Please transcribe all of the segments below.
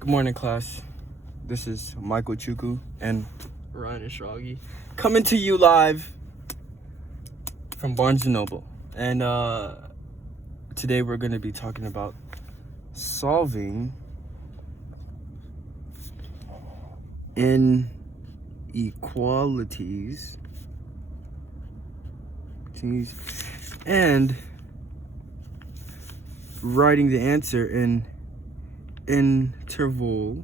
Good morning, class. This is Michael Chukwu and Ryan Ishragi. coming to you live from Barnes & Noble. And today we're going to be talking about solving inequalities and writing the answer in interval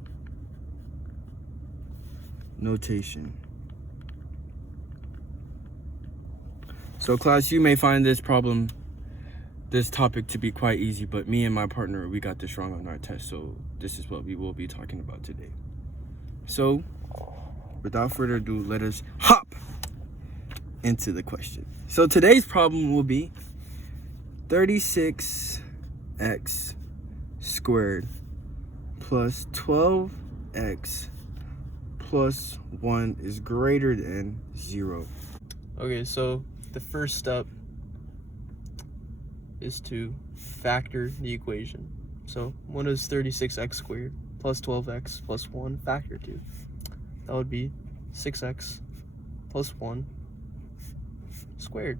notation. So class, you may find this topic to be quite easy, but me and my partner, we got this wrong on our test, so this is what we will be talking about today. So without further ado, let us hop into the question. So today's problem will be 36x squared plus 12x plus 1 is greater than 0. Okay, so the first step is to factor the equation. So what is 36x squared plus 12x plus 1 factor to? That would be 6x plus 1 squared.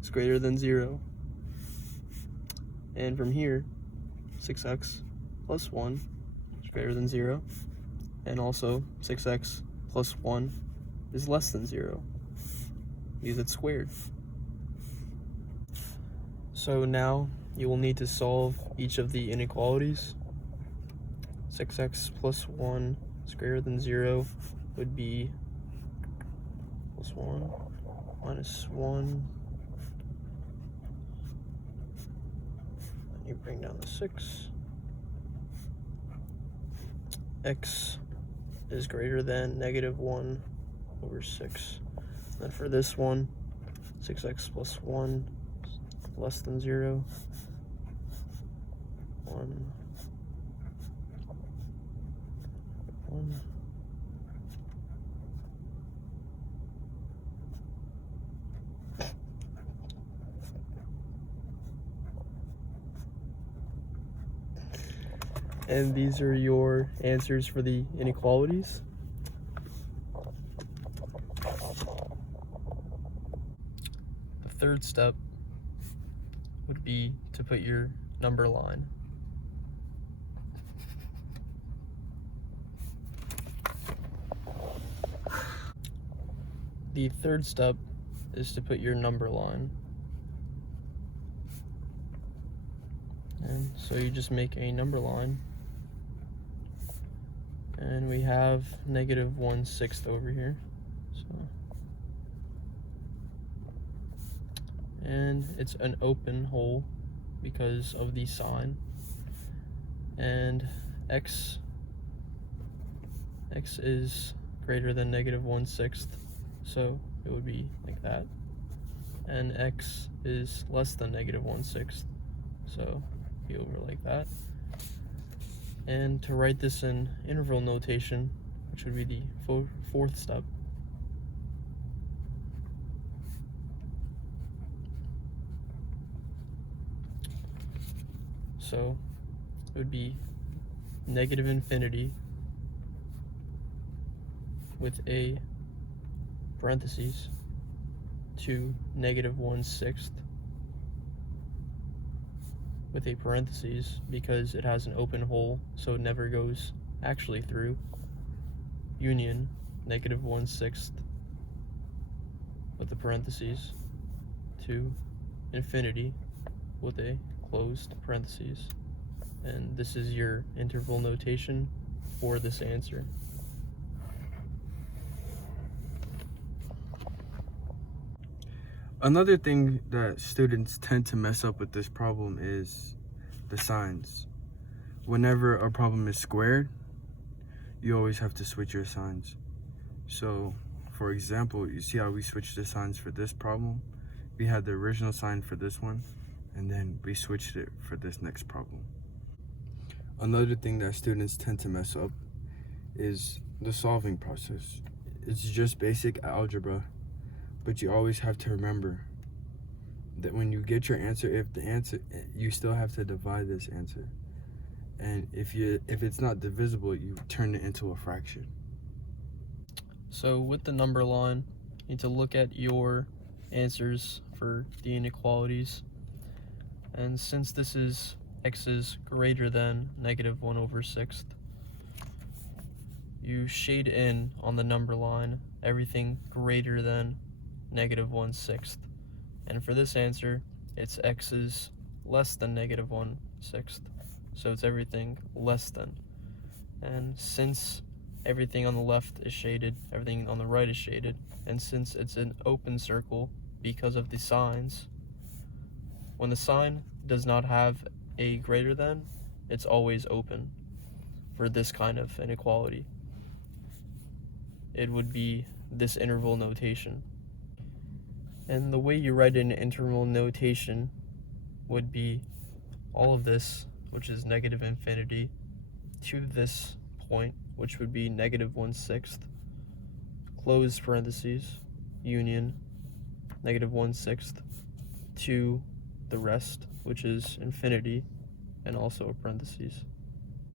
It's greater than 0. And from here, 6x plus 1 is greater than 0. And also 6x plus 1 is less than 0 because it's squared. So now you will need to solve each of the inequalities. 6x plus 1 is greater than 0 would be plus 1 minus 1. And you bring down the 6. X is greater than negative 1 over 6. Then for this one, 6x plus 1 is less than 0. 1. And these are your answers for the inequalities. The third step would be to put your number line. The third step is to put your number line. And so you just make a number line. And we have negative 1/6 over here. And it's an open hole because of the sign. And x is greater than negative 1/6, so it would be like that. And x is less than negative 1/6, so be over like that. And to write this in interval notation, which would be the fourth step, so it would be negative infinity with a parentheses to negative 1/6 with a parentheses because it has an open hole, so it never goes actually through, union negative 1/6 with the parentheses to infinity with a closed parentheses. And this is your interval notation for this answer. Another thing that students tend to mess up with this problem is the signs. Whenever a problem is squared, you always have to switch your signs. So, for example, you see how we switched the signs for this problem? We had the original sign for this one, and then we switched it for this next problem. Another thing that students tend to mess up is the solving process. It's just basic algebra, but you always have to remember that when you get your answer, you still have to divide this answer. And if it's not divisible, you turn it into a fraction. So with the number line, you need to look at your answers for the inequalities. And since this is x is greater than negative 1/6, you shade in on the number line everything greater than negative 1/6. And for this answer, it's x is less than negative 1/6. So it's everything less than. And since everything on the left is shaded, everything on the right is shaded, and since it's an open circle because of the signs, when the sign does not have a greater than, it's always open for this kind of inequality. It would be this interval notation. And the way you write an interval notation would be all of this, which is negative infinity, to this point, which would be negative 1/6, close parentheses, union, negative 1/6, to the rest, which is infinity, and also a parentheses.